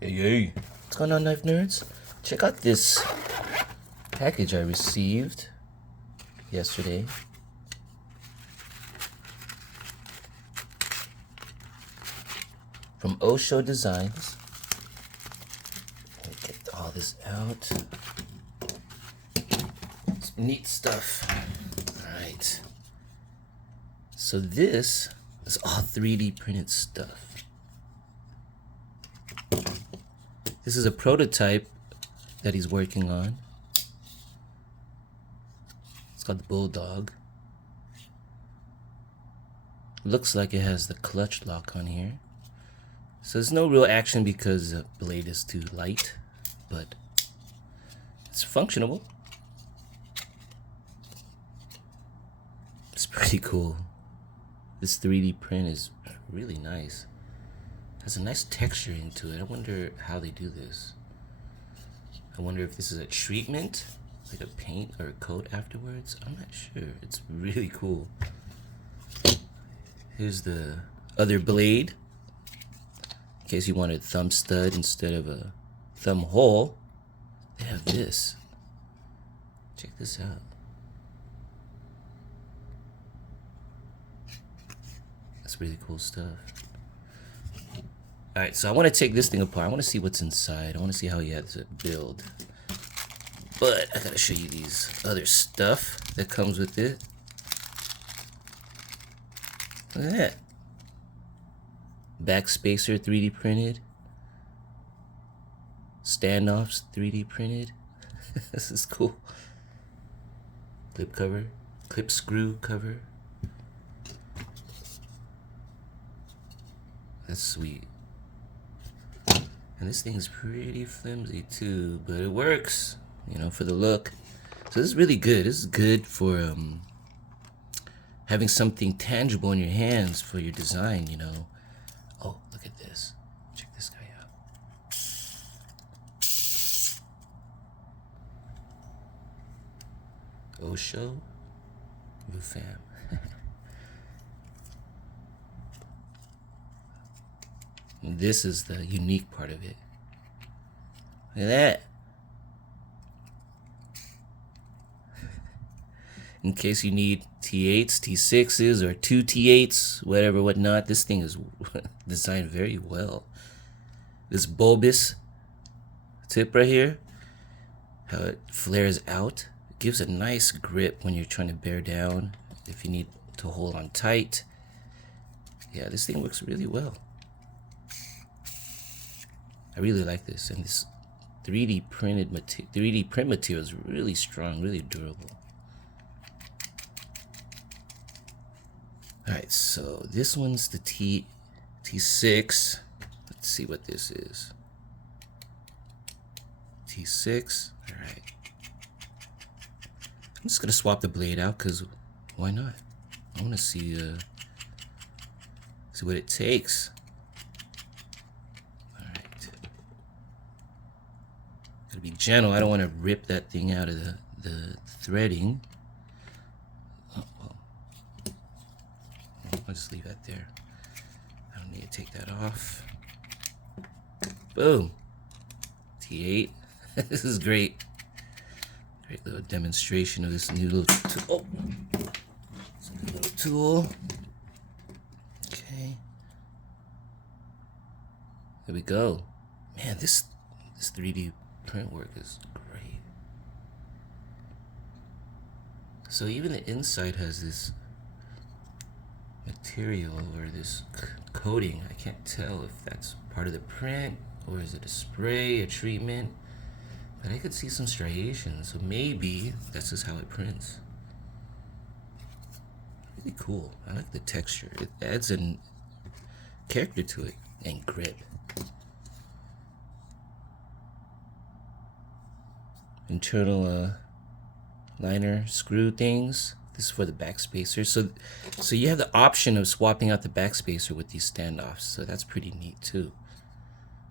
Hey, what's going on, knife nerds? Check out this package I received yesterday. From O.Shodesigns. Let me get all this out. Some neat stuff. Alright. So this is all 3D printed stuff. This is a prototype that he's working on. It's called the Bulldog. Looks like it has the clutch lock on here. So there's no real action because the blade is too light, but it's functional. It's pretty cool. This 3D print is really nice. Has a nice texture into it. I wonder how they do this. I wonder if this is a treatment, like a paint or a coat afterwards. I'm not sure. It's really cool. Here's the other blade. In case you wanted a thumb stud instead of a thumb hole, they have this. Check this out. That's really cool stuff. Alright, so I want to take this thing apart. I want to see what's inside. I want to see how he has it build. But I gotta show you these other stuff that comes with it. Look at that. Backspacer 3D printed. Standoffs 3D printed. This is cool. Clip cover. Clip screw cover. That's sweet. And this thing's pretty flimsy too, but it works, you know, for the look. So this is really good. This is good for having something tangible in your hands for your design, you know. Oh, look at this. Check this guy out. O.Show, you fam. This is the unique part of it. Look at that. In case you need T8s, T6s, or 2 T8s, whatever, whatnot, this thing is designed very well. This bulbous tip right here, how it flares out, it gives a nice grip when you're trying to bear down, if you need to hold on tight. Yeah, this thing works really well. I really like this, and this 3D print material is really strong, really durable. All right, so this one's the T6. Let's see what this is. T6. All right. I'm just gonna swap the blade out because why not? I want to see what it takes. Gotta be gentle. I don't want to rip that thing out of the threading. Oh, well. I'll just leave that there. I don't need to take that off. Boom. T8. This is great. Great little demonstration of this new little tool. Oh. It's a new little tool. Okay. There we go. Man, this 3D print work is great. So even the inside has this material or this coating. I can't tell if that's part of the print or is it a spray, a treatment, but I could see some striations, so maybe that's just how it prints. Really cool. I like the texture. It adds a character to it and grip. Internal liner screw things. This is for the backspacer. So you have the option of swapping out the backspacer with these standoffs. So that's pretty neat too.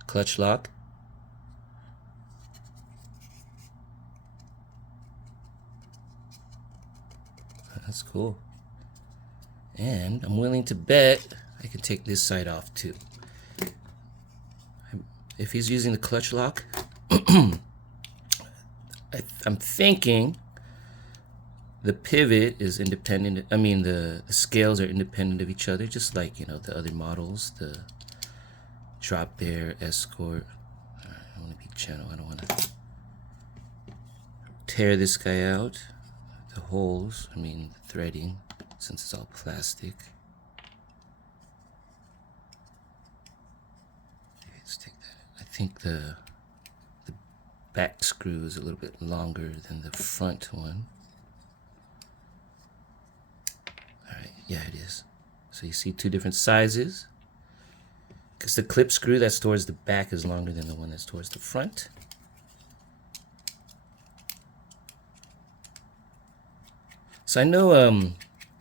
Clutch lock. That's cool. And I'm willing to bet I can take this side off too. if he's using the clutch lock, I'm thinking the pivot is independent. I mean, the scales are independent of each other, just like, you know, the other models, the drop bear, escort. All right, I want to be channel. I don't want to tear this guy out. The holes, I mean, the threading, since it's all plastic. Okay, let's take that. I think the back screw is a little bit longer than the front one. All right, yeah, it is. So you see two different sizes. Because the clip screw that's towards the back is longer than the one that's towards the front. So I know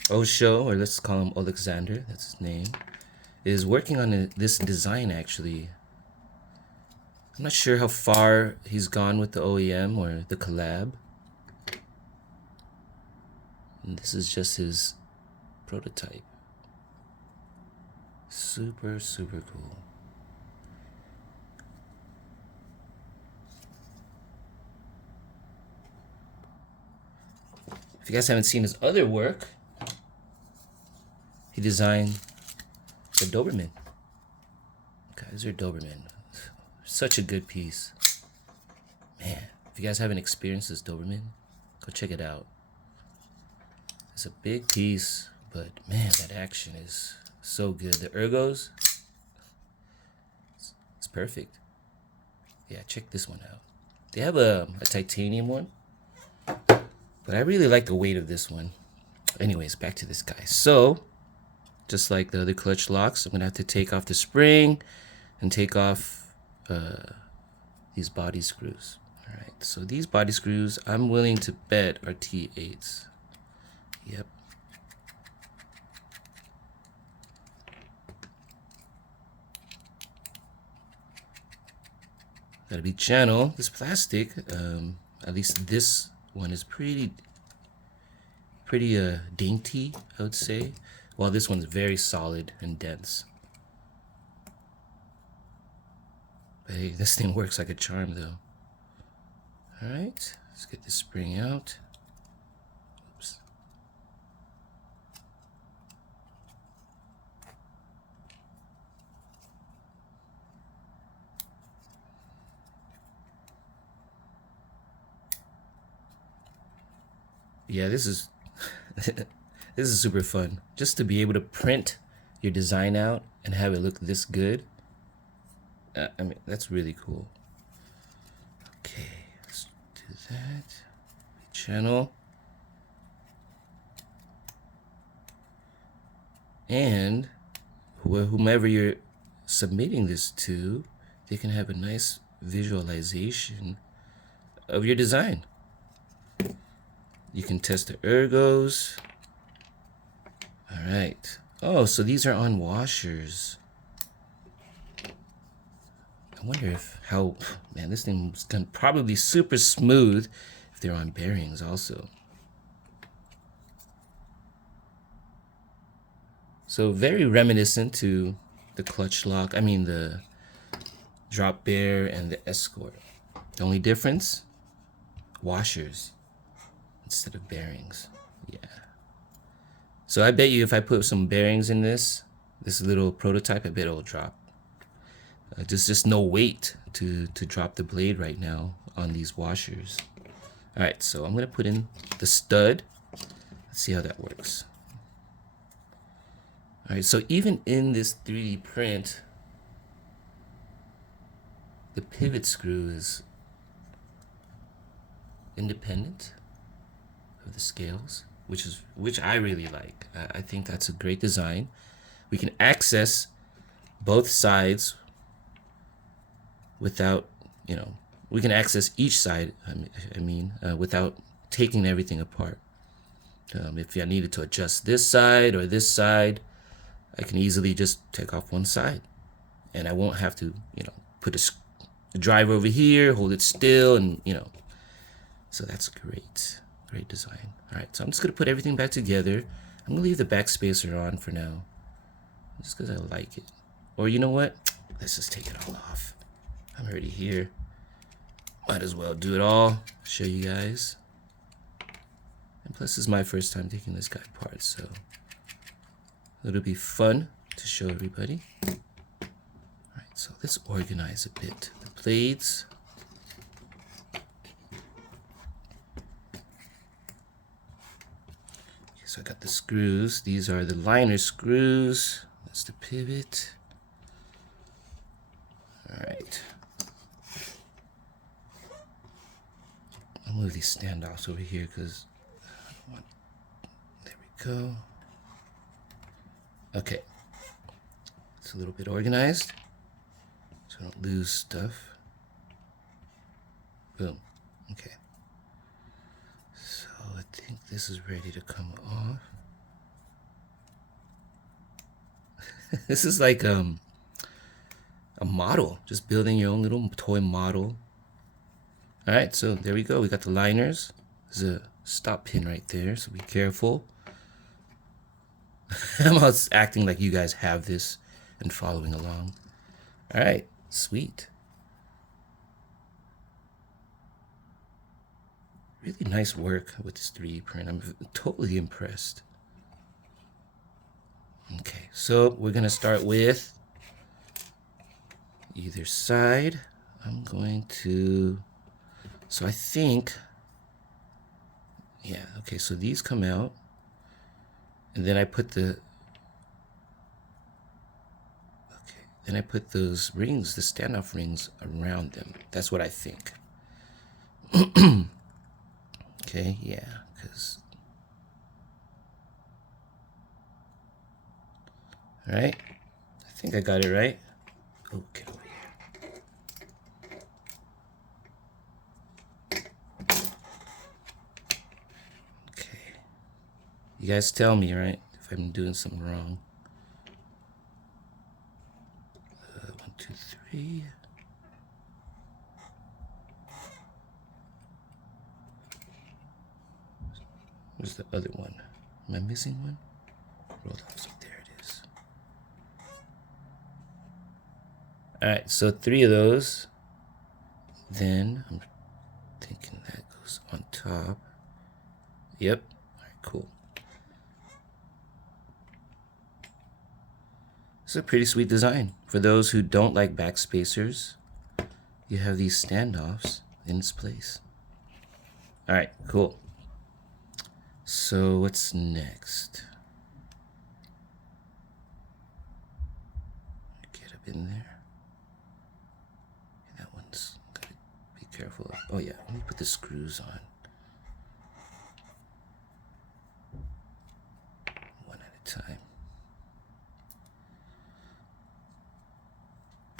O.Shodesign, or let's call him Alexander, that's his name, is working on this design actually. I'm not sure how far he's gone with the OEM or the collab. And this is just his prototype. Super, super cool. If you guys haven't seen his other work, he designed the Doberman. Guys are Doberman. Such a good piece. Man, if you guys haven't experienced this Doberman, go check it out. It's a big piece, but man, that action is so good. The ergos, it's perfect. Yeah, check this one out. They have a titanium one, but I really like the weight of this one. Anyways, back to this guy. So, just like the other clutch locks, I'm gonna have to take off the spring and take off these body screws. All right, so these body screws, I'm willing to bet are T8s. Yep. Gotta be channel. This plastic, at least this one is pretty dainty, I would say, while this one's very solid and dense. But hey, this thing works like a charm though. All right, let's get this spring out. Oops. Yeah, this is this is super fun. Just to be able to print your design out and have it look this good. I mean, that's really cool. Okay, let's do that. Channel. And whomever you're submitting this to, they can have a nice visualization of your design. You can test the ergos. All right. Oh, so these are on washers. I wonder how, man, this thing's gonna probably super smooth if they're on bearings also. So very reminiscent to the clutch lock, I mean the drop bear and the escort. The only difference, washers instead of bearings. Yeah. So I bet you if I put some bearings in this little prototype, I bet it'll drop. There's just no weight to drop the blade right now on these washers. All right, so I'm gonna put in the stud. Let's see how that works. All right, so even in this 3D print, the pivot screw is independent of the scales, which I really like. I think that's a great design. We can access both sides without, you know, we can access each side, without taking everything apart. If I needed to adjust this side or this side, I can easily just take off one side. And I won't have to, you know, put a drive over here, hold it still, and, you know. So that's great. Great design. All right, so I'm just going to put everything back together. I'm going to leave the backspacer on for now, just because I like it. Or you know what? Let's just take it all off. already here. Might as well do it all, show you guys. And plus, this is my first time taking this guy apart, so it'll be fun to show everybody. Alright, so let's organize a bit. The blades. Okay, so I got the screws. These are the liner screws. That's the pivot. Alright. I'll move these standoffs over here because there we go. Okay. It's a little bit organized so I don't lose stuff. Boom. Okay. So I think this is ready to come off. This is like a model, just building your own little toy model. All right, so there we go. We got the liners. There's a stop pin right there, so be careful. I'm almost acting like you guys have this and following along. All right, sweet. Really nice work with this 3D print. I'm totally impressed. Okay, so we're gonna start with either side. I'm going to, so I think, yeah, okay, so these come out, and then I put the, okay, then I put those rings, the standoff rings around them. That's what I think. Okay, yeah, because, all right, I think I got it right. Oh, get over here. Okay. You guys tell me, right, if I'm doing something wrong. 1, 2, 3. Where's the other one? Am I missing one? Rolled off, so there it is. All right, so 3 of those. Then I'm thinking that goes on top. Yep. All right, cool. It's a pretty sweet design. For those who don't like backspacers, you have these standoffs in its place. All right, cool. So what's next? Get up in there. That one's gotta be careful of. Oh yeah, let me put the screws on. One at a time.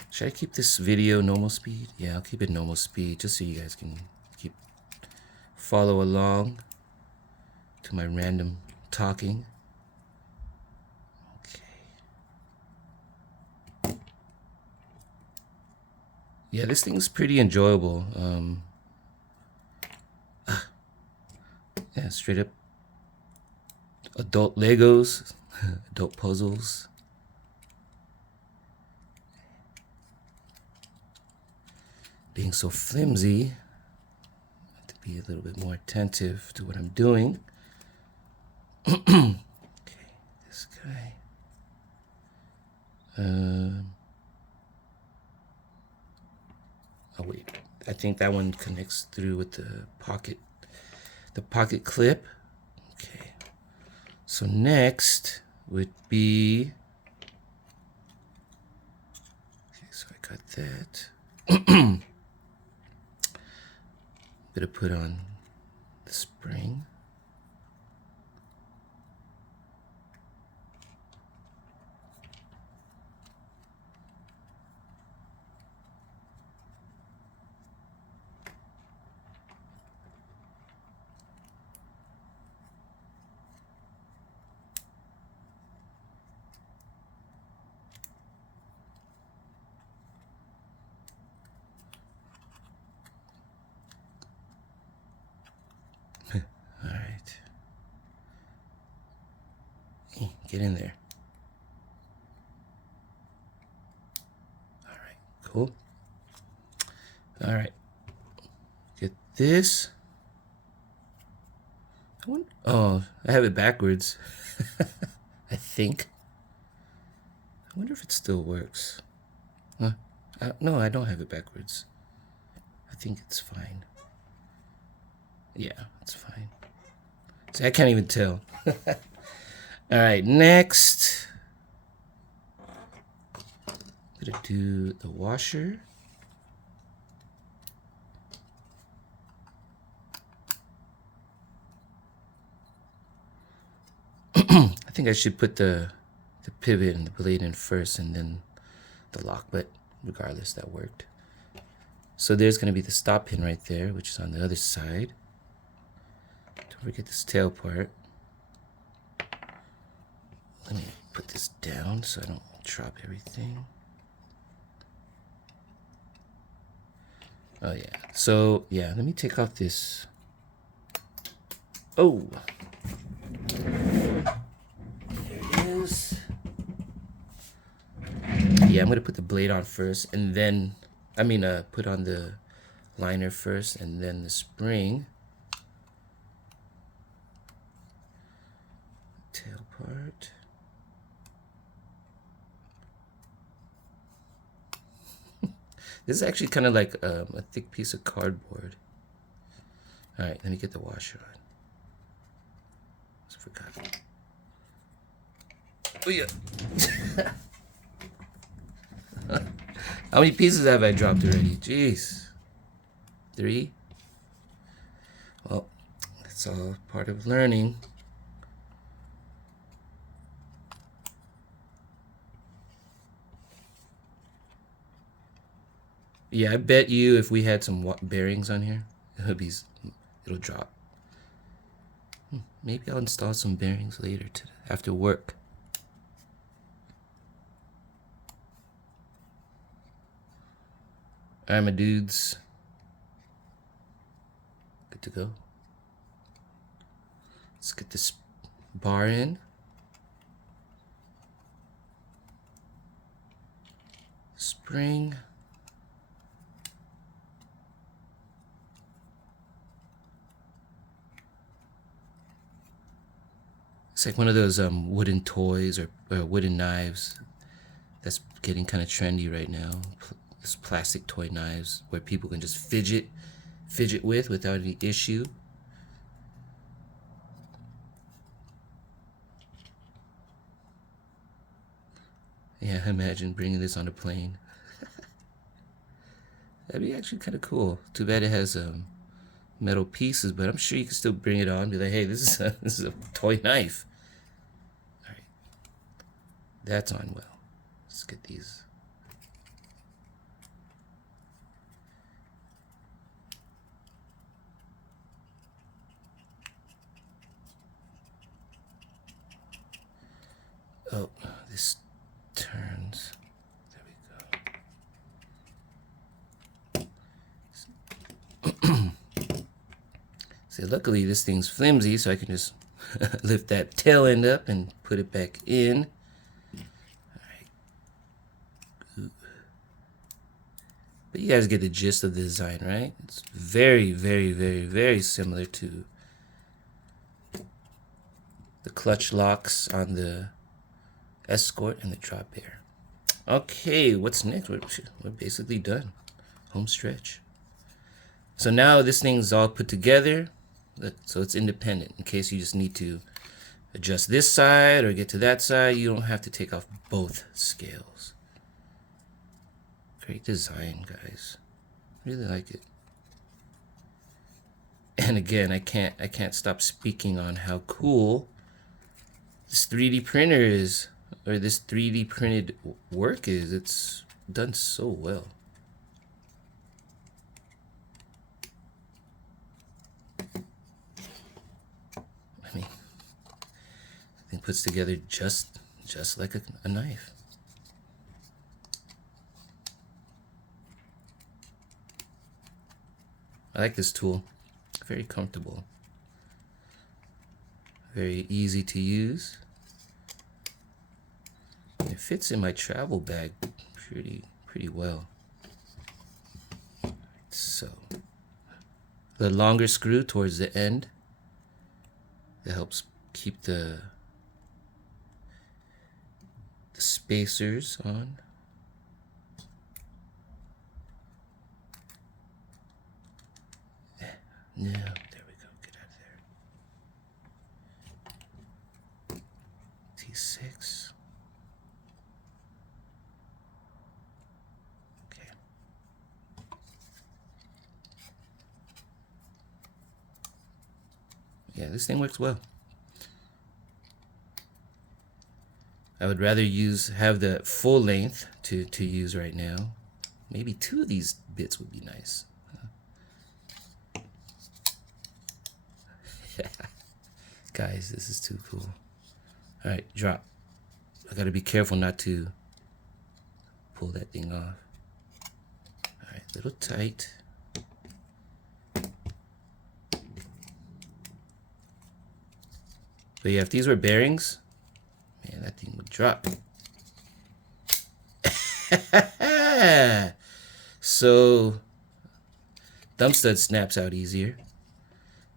Should I keep this video normal speed? Yeah, I'll keep it normal speed just so you guys can follow along to my random talking. Okay. Yeah, this thing's pretty enjoyable. Yeah, straight up adult Legos, adult puzzles. Being so flimsy, I have to be a little bit more attentive to what I'm doing. Okay, this guy. Oh wait, I think that one connects through with the pocket clip. Okay, so next would be, okay, so I got that. Better put on the spring. All right. Hey, get in there. All right, cool. All right, get this. Oh, I have it backwards. I think. I wonder if it still works. Huh? No, I don't have it backwards. I think it's fine. Yeah, it's fine. See, I can't even tell. All right, next. I'm gonna do the washer. I think I should put the pivot and the blade in first and then the lock, but regardless, that worked. So there's gonna be the stop pin right there, which is on the other side. Don't forget this tail part. Let me put this down so I don't drop everything. Oh yeah, so yeah, let me take off this. Oh, there it is. Yeah, I'm gonna put the blade on first and then, put on the liner first and then the spring. Tail part. This is actually kind of like a thick piece of cardboard. All right, let me get the washer on. I forgot. Oh yeah. How many pieces have I dropped already? Jeez. 3? Well, it's all part of learning. Yeah, I bet you if we had some bearings on here, it'll drop. Maybe I'll install some bearings later after work. All right, my dudes. Good to go. Let's get this bar in. Spring. It's like one of those wooden toys or wooden knives that's getting kind of trendy right now. This plastic toy knives where people can just fidget with without any issue. Yeah, imagine bringing this on a plane. That'd be actually kind of cool. Too bad it has metal pieces, but I'm sure you can still bring it on. Be like, hey, this is a toy knife. All right, that's on well. Let's get these. Oh, this turns. There we go. See, luckily this thing's flimsy, so I can just lift that tail end up and put it back in. All right. But you guys get the gist of the design, right? It's very, very, very, very similar to the clutch locks on the Escort and the Drop Bear. Okay, what's next? We're basically done. Home stretch. So now this thing's all put together, so it's independent. In case you just need to adjust this side or get to that side, you don't have to take off both scales. Great design, guys. Really like it. And again, I can't stop speaking on how cool this 3D printer is, or this 3D printed work is. It's done so well. I mean, it puts together just like a knife. I like this tool. Very comfortable. Very easy to use. It fits in my travel bag pretty well. So the longer screw towards the end, that helps keep the spacers on. No, there we go. Get out of there. T6. Okay. Yeah, this thing works well. I would rather have the full length to use right now. Maybe 2 of these bits would be nice. Guys, this is too cool. All right, drop. I gotta be careful not to pull that thing off. All right, a little tight. But yeah, if these were bearings, man, that thing would drop. So, thumb stud snaps out easier,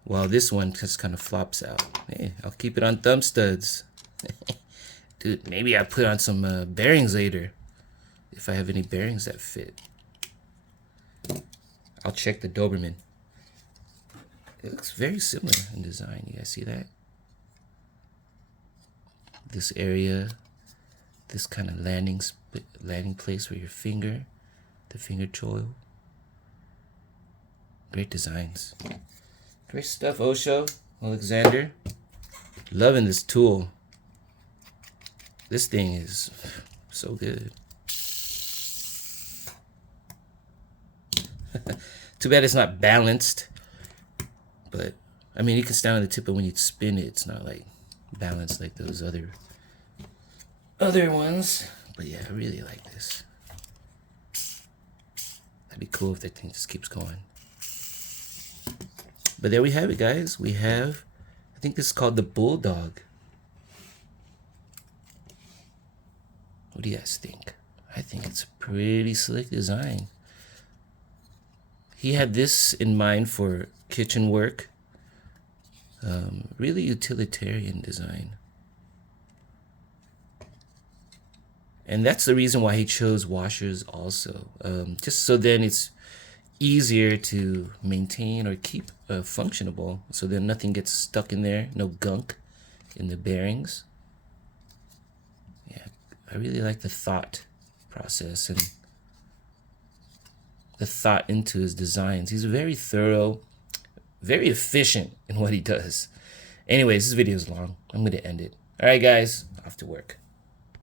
while this one just kind of flops out. Hey, I'll keep it on thumb studs. Dude, maybe I'll put on some bearings later, if I have any bearings that fit. I'll check the Doberman. It looks very similar in design. You guys see that? This area, this kind of landing place for your finger, the finger choil. Great designs. Great stuff, Osho, Alexander. Loving this tool. This thing is so good. Too bad it's not balanced. But, I mean, you can stand on the tip, but when you spin it, it's not like balanced like those other ones. But yeah, I really like this. That'd be cool if that thing just keeps going. But there we have it, guys. We have, I think this is called the Bulldog. What do you guys think? I think it's a pretty slick design. He had this in mind for kitchen work. Really utilitarian design. And that's the reason why he chose washers also. Just so then it's easier to maintain or keep functionable, so then nothing gets stuck in there, no gunk in the bearings. Yeah, I really like the thought process and the thought into his designs. He's very thorough, very efficient in what he does. Anyways, this video is long. I'm going to end it. All right, guys, off to work.